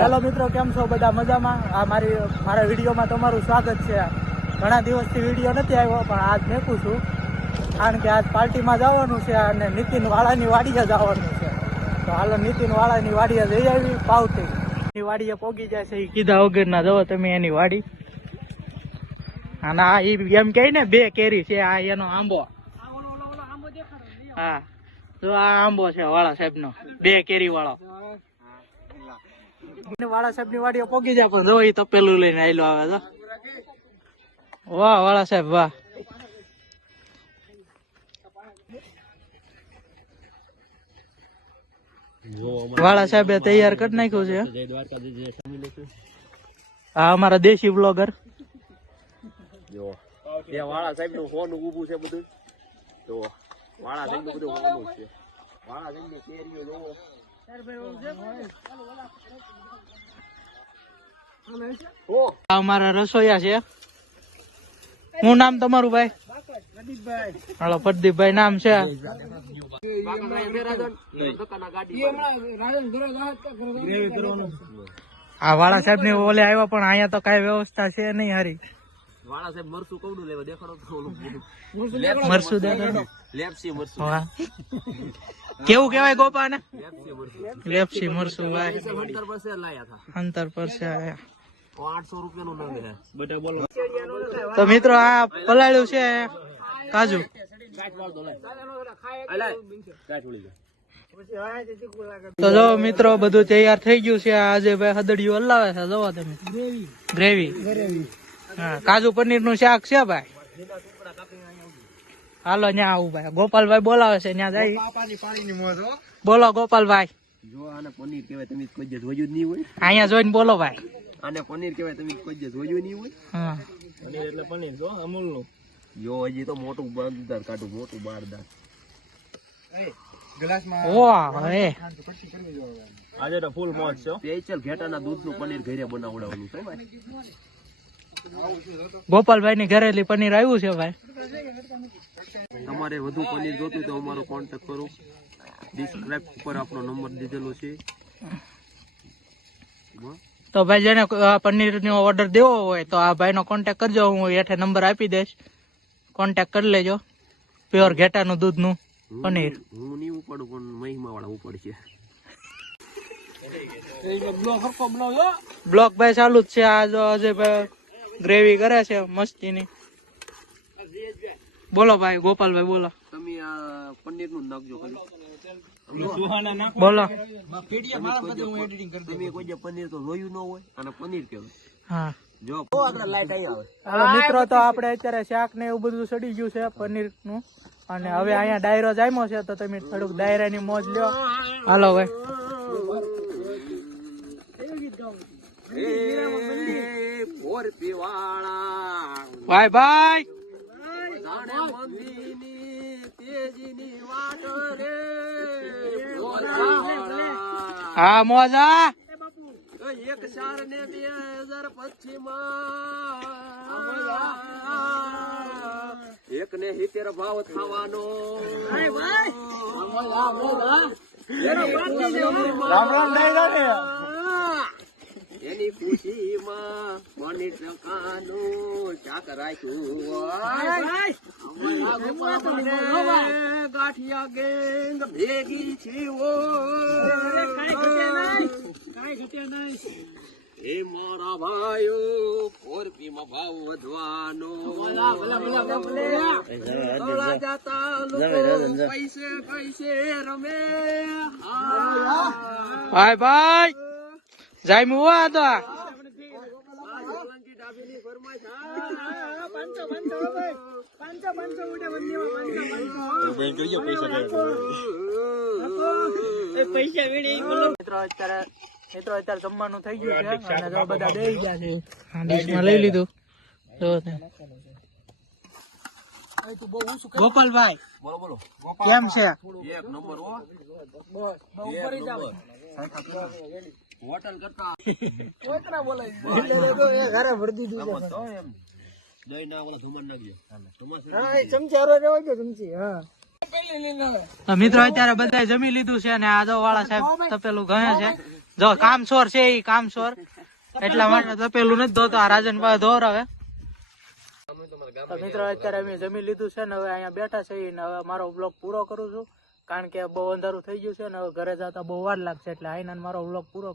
Hello મિત્રો, કેમ છો બધા? મજામાં? આ મારા વિડીયોમાં તમારું સ્વાગત છે. ઘણા દિવસથી વિડીયો નથી આવ્યો, પણ આજ મેકું છું કારણ કે આજ પાર્ટીમાં જવાનું છે અને નીતિન વાળાની વાડીએ જવાનું છે. તો હાલો નીતિન વાળાની વાડીએ જઈ આવી. પાવતી એની વાડીએ પોગી જાય છે, એ કીધા વગર ના જવો તમે એની વાડી. અને આ એમ કે ને 2 કેરી છે, આ એનો આંબો. હા, તો આ આંબો છે વાળા સાહેબ નો, 2 કેરી વાળો. વાળા સાહેબ ની વાડીએ પોગી જાય, પણ રોઈ તપેલું લઈને આયલો આવે તો. વાહ વાળા સાહેબ વાહ. વાળા સાહેબે તૈયાર કરી નાખ્યું છે. હા, અમારા દેશી બ્લોગર. વાળા સાહેબ નું હોનું ઉભું છે બધું. તો વાળા સાહેબ નું બધું હોનું છે. વાળા સાહેબ ની કેરીઓ જોવો. અમારા રસોઈયા છે. શું નામ તમારું ભાઈ? હાલો, પ્રદીપભાઈ નામ છે. આ વાળા સાહેબ ની ઓલે આવ્યા, પણ અહીંયા તો કઈ વ્યવસ્થા છે નહીં હારી. વાળા સાહેબ મરસું કવડું લેવા દેખાડો તો મરસું દેખાડો. લેપ્સી મરસું. કેવું કેવાય ગોપા ને? લેપ્સી મરસું ભાઈ. અંતર પર છે લાયા હતા. અંતર પર છે. 800 રૂપિયા નું નામ છે. બધા બોલો. તો મિત્રો, આ પલાળ્યું છે કાજુ. તો જો મિત્રો, બધું તૈયાર થઈ ગયું છે. આજે ભાઈ હદડિયું હલાવે છે. જોવો તમે, ગ્રેવી. હા, કાજુ પનીર નું શાક છે ભાઈ. હાલો ન્યા આવું ભાઈ. ગોપાલભાઈ બોલાવે છે, ન્યા જાય. બોલો ગોપાલભાઈ. જો આને પનીર કહેવાય, તમે કોઈ જ જોયું જ નહીં હોય. અહીંયા જોઈને બોલો ભાઈ. આને પનીર કહેવાય, તમે કોઈ જ જોયું નહીં હોય. હા, પનીર એટલે પનીર જો અમૂલ નું. જો હજી તો મોટું બારદાર કાઢું, મોટું બારદાર. આજે તો ફૂલ મોજ છે. સ્પેશિયલ ઘેટાના દૂધનું પનીર ઘરે બનાવડાવવાનું છે ભાઈ. ગોપાલભાઈ ની ઘરેલી પનીર આવ્યું છે ભાઈ. તમારે વધુ પનીર જોતું તો અમારો કોન્ટેક્ટ કરો. ડિસ્ક્રાઇબ ઉપર આપણો નંબર દીધેલો છે. તો ભાઈ, જેને પનીર નો ઓર્ડર દેવો હોય તો આ ભાઈ નો કોન્ટેક્ટ કરજો. હું હેઠે નંબર આપી દઈશ, કોન્ટેક્ટ કરી લેજો. પ્યોર ઘેટાનું દૂધનું પનીર. હું નહીં ઉપાડું, પણ મહિમા વાળા ઉપાડશે. બ્લોક ભાઈ ચાલુ જ છે. આ જો અજયભાઈ ગ્રેવી કરે છે મસ્તીની. બોલો ભાઈ, ગોપાલભાઈ બોલો. તમે આ પનીર નું નાખજો ખાલી. બોલો. તમે કોઈ પનીર તો જોયું ન હોય, અને પનીર કેવું. હા, જો આગળ લાઈટ અહીં આવે. હાલો મિત્રો, તો આપણે અત્યારે શાક ને એવું બધું સડી ગયું છે પનીર નું. અને હવે અહીંયા ડાયરો જામ્યો છે, તો તમે થોડુંક ડાયરાની મોજ લ્યો. હાલો ભાઈ. ભાઈ ભાઈ હા, મોજા. 1/4 ને 2025 1 ને 70 ભાવ થવાનો. એની ખુશીમાં મને ટકાનું ચાક રાખ્યું. ગાંઠિયા ગેંગ ભેગી છીવો. એ મારા ભાઈઓ, કોરપીમાં ભાવ વધવાનો. જતા લોકો પૈસે પૈસે રમે. ભાઈ ભાઈ જામ્યું હોય તો મિત્રો અત્યારે જમવાનું થઈ ગયું છે અને બધા દઈ ગયા છે. ડીશમાં લઈ લીધું. ગોપાલભાઈ બોલો બોલો. કેમ છે? એક નંબર હો. હોટલ કરતા કોઈતરા બોલાય ઘરે ભરતી દીધું તો એમ દઈ ના ઓલા ધુમન નાખજો. હા, એ ચમચી હારો રેવો કે ચમચી. હા, તો મિત્રો અત્યારે બધા જમી લીધું છે અને આ જો વાળા સાહેબ તપેલું ગણે છે. જો કામસોર છે એ કામસોર એટલા માટે તપેલું નથી ધોતા. રાજનભાઈ ધોરાવે. તો મિત્રો અત્યારે અમે જમી લીધું છે ને હવે અહીંયા બેઠા છે ને હવે મારો બ્લોગ પૂરો કરું છું કારણ કે બહુ અંધારું થઈ ગયું છે ને હવે ઘરે જતા બહુ વાર લાગશે એટલે આઈને મારો બ્લોગ પૂરો